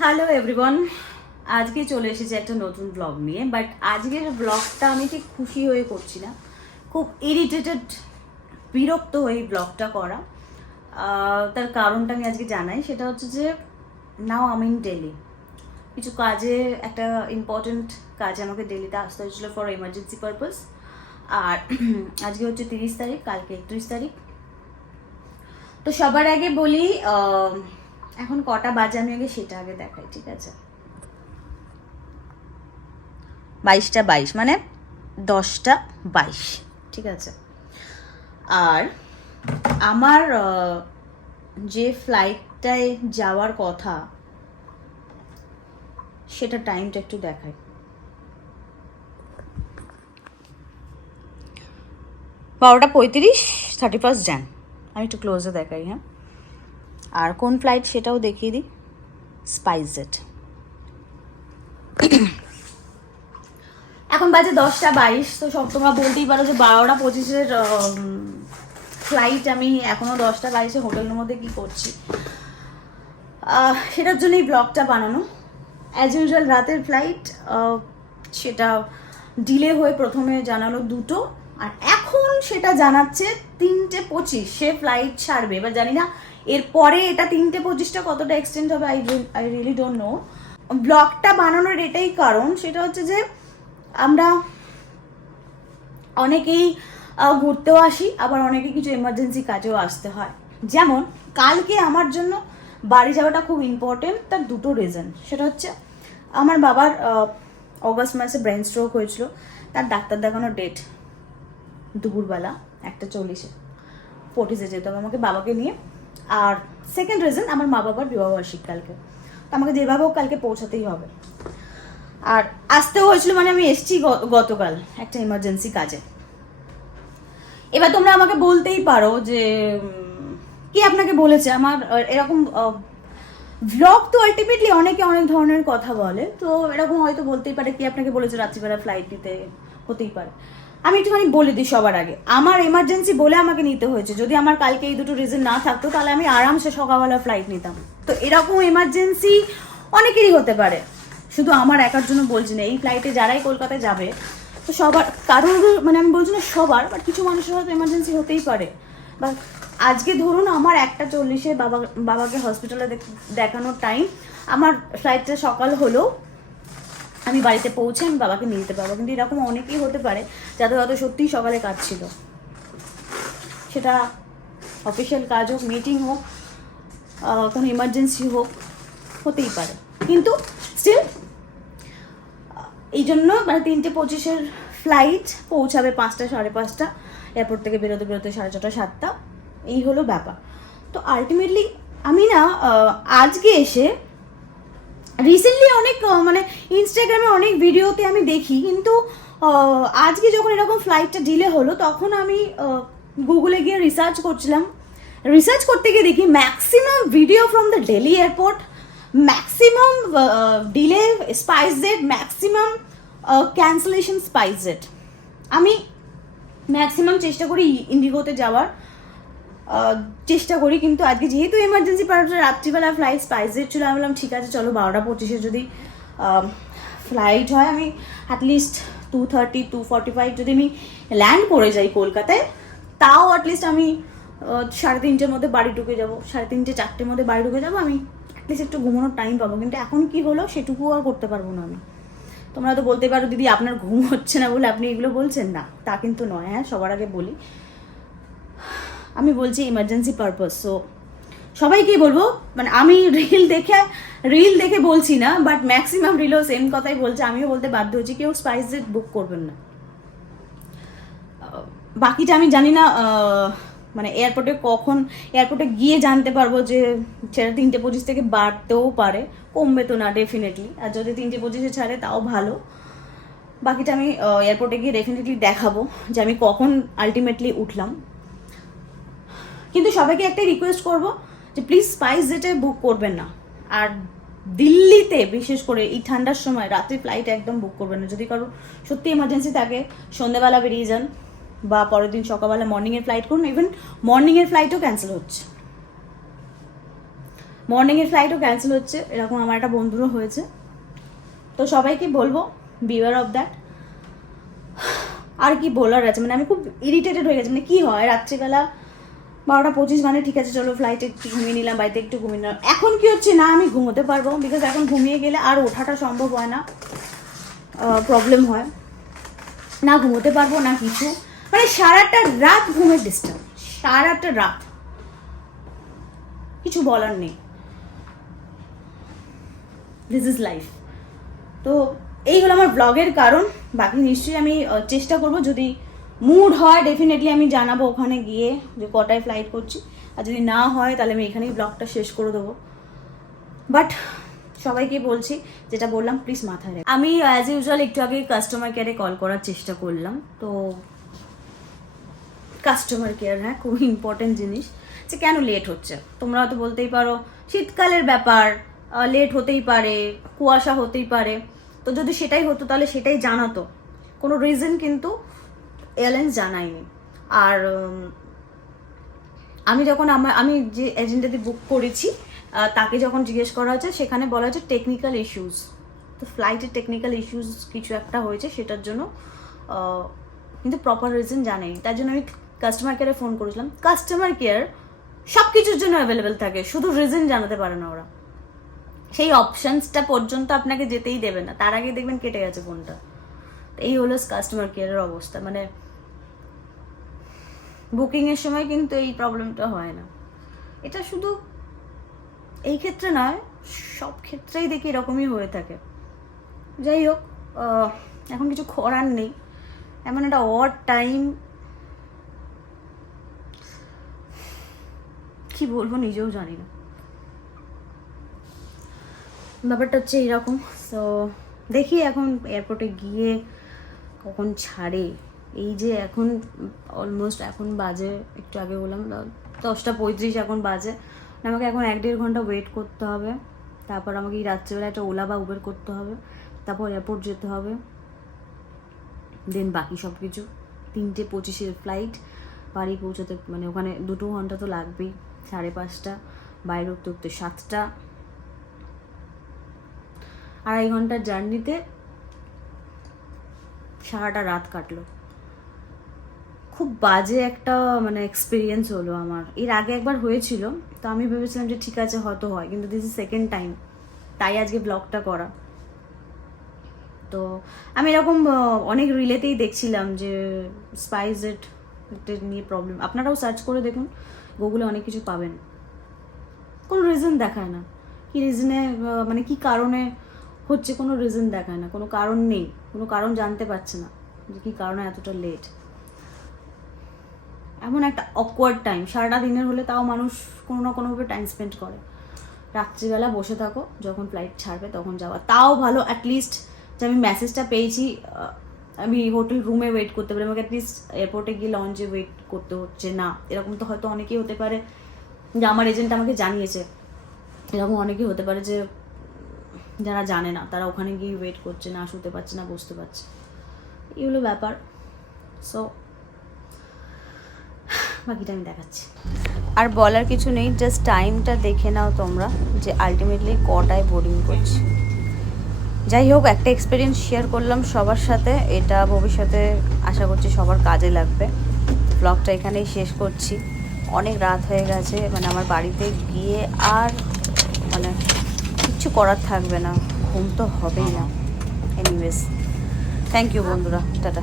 Hello everyone, আজকে চলে এসেছি একটা নতুন ব্লগ নিয়ে। বাট আজকের ব্লগটা আমি ঠিক খুশি হয়ে করছি না, খুব ইরিটেটেড, বিরক্ত হয়ে ব্লগটা করা। তার কারণটা আমি আজকে জানাই, সেটা হচ্ছে যে নাও আমি ইন দিল্লি। কিছু কাজে, একটা ইম্পর্টেন্ট কাজে আমাকে দিল্লিতে আসতে হয়েছিলো ফর এমার্জেন্সি পারপাস। আর আজকে হচ্ছে 30 তারিখ, কালকে 31 তারিখ। তো সবার আগে বলি, এখন কটা বাজে আমি আগে সেটা আগে দেখাই, ঠিক আছে? 22টা 22, মানে 10টা 22, ঠিক আছে। আর আমার যে ফ্লাইটটায় যাওয়ার কথা সেটা টাইমটা একটু দেখাই। 12:35, 31 jan। আমি একটু ক্লোজে দেখাই, হ্যাঁ। আর কোন ফ্লাইট সেটাও দেখিয়ে দিই, স্পাইসজেট। এখন বাজে 10টা 22। তো সব তোমরা বলতেই পারো যে 12:25 ফ্লাইট, আমি এখনো 10টা 22 হোটেলের মধ্যে কি করছি। সেটার জন্যই ব্লগটা বানানো। অ্যাজ ইউজুয়াল রাতের ফ্লাইট, সেটা ডিলে হয়ে প্রথমে জানালো 2টো, আর এখন সেটা জানাচ্ছে 3:25 সে ফ্লাইট ছাড়বে। এবার জানি না এরপরে এটা 3:25টা কতটা এক্সটেন্ড হবে, আই রিয়েলি ডোন্ট নো। ব্লগটা বানানোর এটাই কারণ, সেটা হচ্ছে যে আমরা অনেকেই ঘুরতেও আসি, আবার অনেকে কিছু এমার্জেন্সি কাজেও আসতে হয়। যেমন কালকে আমার জন্য বাড়ি যাওয়াটা খুব ইম্পর্টেন্ট, তার দুটো রিজন। সেটা হচ্ছে আমার বাবার অগাস্ট মাসে ব্রেন স্ট্রোক হয়েছিল, তার ডাক্তার দেখানোর ডেট দুপুরবেলা 1:40 40-এ যেতে হবে আমাকে বাবাকে নিয়ে। আর সেকেন্ড রিজন, আমার মা বাবার বিবাহবার্ষিক কালকে, তো আমাকে যেভাবে হোক কালকে পৌঁছাতেই হবে। আর আসতেও হয়েছিল, মানে আমি এসছি গতকাল একটা এমার্জেন্সি কাজে। এবার তোমরা আমাকে বলতেই পারো যে কি আপনাকে বলেছে। আমার এরকম ভ্লগ তো আলটিমেটলি অনেকে অনেক ধরনের কথা বলে, তো এরকম হয়তো বলতেই পারে কি আপনাকে বলেছে রাত্রিবেলা ফ্লাইট নিতে, হতেই পারে। আমি একটুখানি বলে দিই সবার আগে, আমার এমার্জেন্সি বলে আমাকে নিতে হয়েছে। যদি আমার কালকে এই দুটো রিজন না থাকতো তাহলে আমি আরামসে সকালবেলা ফ্লাইট নিতাম। তো এরকম এমার্জেন্সি অনেকেরই হতে পারে, শুধু আমার একার জন্য বলছি না। এই ফ্লাইটে যারাই কলকাতায় যাবে, তো সবার, কারোর, মানে আমি বলছি না সবার, বাট কিছু মানুষের হয়তো এমার্জেন্সি হতেই পারে। বা আজকে ধরুন আমার 1:40 বাবাকে হসপিটালে দেখানোর টাইম, আমার ফ্লাইটটা সকাল হলো, আমি বাড়িতে পৌঁছে আমি বাবাকে নিয়ে যেতে পারবো। কিন্তু এরকম অনেকেই হতে পারে যাদের হয়তো সত্যিই সকালে কাজ ছিল, সেটা অফিসিয়াল কাজ হোক, মিটিং হোক, কোনো ইমার্জেন্সি হোক, হতেই পারে। কিন্তু স্টিল এই জন্য মানে 3:25 ফ্লাইট পৌঁছাবে 5টা 5:30, এয়ারপোর্ট থেকে বেরোতে বেরোতে 6:30 7টা, এই হলো ব্যাপার। তো আলটিমেটলি আমি না আজকে এসে রিসেন্টলি অনেক মানে ইনস্টাগ্রামে অনেক ভিডিওতে আমি দেখি, কিন্তু আজকে যখন এরকম ফ্লাইটটা ডিলে হলো তখন আমি গুগলে গিয়ে রিসার্চ করছিলাম। রিসার্চ করতে গিয়ে দেখি maximum video from the Delhi airport, maximum delay SpiceJet, maximum cancellation SpiceJet. আমি ম্যাক্সিমাম চেষ্টা করি ইন্ডিগোতে যাওয়ার চেষ্টা করি, কিন্তু আজকে যেহেতু এমার্জেন্সি পারপাসে রাত্রিবেলা ফ্লাইট স্পাইসজেট ছিল, আমি বললাম ঠিক আছে চলো 12:25 যদি ফ্লাইট হয়, আমি অ্যাটলিস্ট 2:30 2:45 যদি আমি ল্যান্ড করে যাই কলকাতায়, তাও অ্যাটলিস্ট আমি 3:30-র মধ্যে বাড়ি ঢুকে যাবো, 3:30 4টের মধ্যে বাড়ি ঢুকে যাবো, আমি অ্যাটলিস্ট একটু ঘুমানোর টাইম পাবো। কিন্তু এখন কি হলো সেটুকু আর করতে পারবো না আমি। তোমরা তো বলতে পারো দিদি আপনার ঘুম হচ্ছে না বলে আপনি এগুলো বলছেন, না তা কিন্তু নয়। হ্যাঁ, সবার আগে বলি, আমি বলছি ইমার্জেন্সি পারপাস। সো সবাইকেই বলবো, মানে আমি রিল দেখে বলছি না, বাট ম্যাক্সিমাম রিলও সেম কথাই বলছে, আমিও বলতে বাধ্য হচ্ছি, কেউ স্পাইসজেট বুক করবেন না। বাকিটা আমি জানি না, মানে এয়ারপোর্টে গিয়ে জানতে পারবো যে সেটা 3:25 থেকে বাড়তেও পারে, কমবে তো না ডেফিনেটলি। আর যদি 3:25 ছাড়ে তাও ভালো। বাকিটা আমি এয়ারপোর্টে গিয়ে ডেফিনেটলি দেখাবো যে আমি কখন আলটিমেটলি উঠলাম। কিন্তু সবাইকে একটাই রিকোয়েস্ট করবো যে প্লিজ স্পাইসজেটে বুক করবেন না। আর দিল্লিতে বিশেষ করে এই ঠান্ডার সময় রাত্রি ফ্লাইট একদম বুক করবেন না। যদি কারো সত্যি এমার্জেন্সি থাকে সন্ধ্যেবেলা বেরিয়ে যান, বা পরের দিন সকালবেলা মর্নিংয়ের ফ্লাইট করুন। ইভেন মর্নিংয়ের ফ্লাইটও ক্যান্সেল হচ্ছে। মর্নিংয়ের ফ্লাইটও ক্যান্সেল হচ্ছে, এরকম আমার একটা বন্ধুরও হয়েছে। তো সবাইকে বলবো বিওয়ার অফ দ্যাট। আর কি বলার আছে, মানে আমি খুব ইরিটেটেড হয়ে গেছি। মানে কী হয়, রাত্রিবেলা 12:25 মানে ঠিক আছে চলো ফ্লাইটে একটু ঘুমিয়ে নিলাম, বাড়িতে একটু ঘুমিয়ে নিলাম। এখন কি হচ্ছে না আমি ঘুমোতে পারবো, বিকজ এখন ঘুমিয়ে গেলে আর ওঠাটা সম্ভব হয় না, প্রবলেম হয়, না ঘুমোতে পারবো না কিছু। মানে সারাটা রাত ঘুমের ডিস্টার্ব, সারাটা রাত, কিছু বলার নেই। This is life. তো এই হলো আমার ব্লগের কারণ। বাকি নিশ্চয়ই আমি চেষ্টা করব, যদি মুড হয় ডেফিনেটলি আমি জানাবো ওখানে গিয়ে যে কটায় ফ্লাইট করছি, আর যদি না হয় তাহলে আমি এখানেই ব্লগটা শেষ করে দেবো। বাট সবাইকে বলছি, যেটা বললাম প্লিজ মাথায় রাখো। আমি অ্যাজ ইউজুয়াল একটু আগে কাস্টমার কেয়ারে কল করার চেষ্টা করলাম। তো কাস্টমার কেয়ার, হ্যাঁ, খুব ইম্পর্টেন্ট জিনিস, যে কেন লেট হচ্ছে। তোমরা হয়তো বলতেই পারো শীতকালের ব্যাপার, লেট হতেই পারে, কুয়াশা হতেই পারে। তো যদি সেটাই হতো তাহলে সেটাই জানাতো, কোনো রিজন কিন্তু এয়ারলাইন্স জানায়নি। আর আমি যে এজেন্টে বুক করেছি তাকে যখন জিজ্ঞেস করা হচ্ছে, সেখানে বলা হচ্ছে টেকনিক্যাল ইস্যুস। তো ফ্লাইটের টেকনিক্যাল ইস্যুস কিছু একটা হয়েছে, সেটার জন্য কিন্তু প্রপার রিজন জানায়নি। তার জন্য আমি কাস্টমার কেয়ারে ফোন করেছিলাম। কাস্টমার কেয়ার সব কিছুর জন্য অ্যাভেলেবেল থাকে, শুধু রিজন জানাতে পারে না ওরা। সেই অপশানসটা পর্যন্ত আপনাকে যেতেই দেবে না, তার আগে দেখবেন কেটে গেছে ফোনটা। এই হলো কাস্টমার কেয়ারের অবস্থা। মানে বুকিংয়ের সময় কিন্তু এই প্রবলেমটা হয় না। এটা শুধু এই ক্ষেত্রে নয়, সব ক্ষেত্রেই দেখি এরকমই হয়ে থাকে। যাই হোক, এখন কিছু করার নেই, এমন একটা অড টাইম, কি বলবো নিজেও জানি না। ব্যাপারটা হচ্ছে এইরকম। সো দেখি এখন এয়ারপোর্টে গিয়ে কখন ছাড়ে। এই যে এখন অলমোস্ট এখন বাজে, একটু আগে বললাম 10:35 এখন বাজে। আমাকে এখন 1-1.5 ঘন্টা ওয়েট করতে হবে। তারপর আমাকে এই রাত্রেবেলা একটা ওলা বা উবের করতে হবে, তারপর এয়ারপোর্ট যেতে হবে, দেন বাকি সব কিছু। 3:25 ফ্লাইট, বাড়ি পৌঁছাতে মানে ওখানে 2 ঘন্টা তো লাগবেই। 5:30, বাইরে উঠতে উঠতে 7টা, 2.5 ঘন্টার জার্নিতে সারাটা রাত কাটলো। খুব বাজে একটা মানে এক্সপিরিয়েন্স হলো আমার। এর আগে একবার হয়েছিল, তো আমি ভেবেছিলাম যে ঠিক আছে হয়তো হয়, কিন্তু দিস ইজ সেকেন্ড টাইম, তাই আজকে ব্লগটা করা। তো আমি এরকম অনেক রিলেতেই দেখছিলাম যে স্পাইসজেট নিয়ে প্রবলেম। আপনারাও সার্চ করে দেখুন, গুগলে অনেক কিছু পাবেন। কোনো রিজন দেখায় না, কি রিজনে মানে কি কারণে হচ্ছে, কোনো রিজন দেখায় না, কোনো কারণ নেই, কোনো কারণ জানতে পারছে না যে কী কারণে এতটা লেট। এমন একটা অকওয়ার্ড টাইম, সারাটা দিনের হলে তাও মানুষ কোনো না কোনোভাবে টাইম স্পেন্ড করে। রাত্রিবেলা বসে থাকো, যখন ফ্লাইট ছাড়বে তখন যাওয়া, তাও ভালো। অ্যাটলিস্ট যে আমি মেসেজটা পেয়েছি, আমি হোটেল রুমে ওয়েট করতে পারি, আমাকে অ্যাটলিস্ট এয়ারপোর্টে গিয়ে লঞ্চে ওয়েট করতে হচ্ছে না। এরকম তো হয়তো অনেকেই হতে পারে, যে আমার এজেন্ট আমাকে জানিয়েছে, এরকম অনেকেই হতে পারে যে যারা জানে না, তারা ওখানে গিয়ে ওয়েট করছে, না শুতে পারছে না বসতে পারছে। এগুলো ব্যাপার। সো বাকিটা আমি দেখাচ্ছি। আর বলার কিছু নেই, জাস্ট টাইমটা দেখে নাও তোমরা যে আলটিমেটলি কটায় বোর্ডিং করছি। যাই হোক, একটা এক্সপিরিয়েন্স শেয়ার করলাম সবার সাথে, এটা ভবিষ্যতে আশা করছি সবার কাজে লাগবে। ব্লগটা এখানেই শেষ করছি, অনেক রাত হয়ে গেছে। মানে আমার বাড়িতে গিয়ে আর মানে কিচ্ছু করার থাকবে না, ঘুম তো হবেই না। এনিওয়েজ, থ্যাংক ইউ বন্ধুরা, টাটা।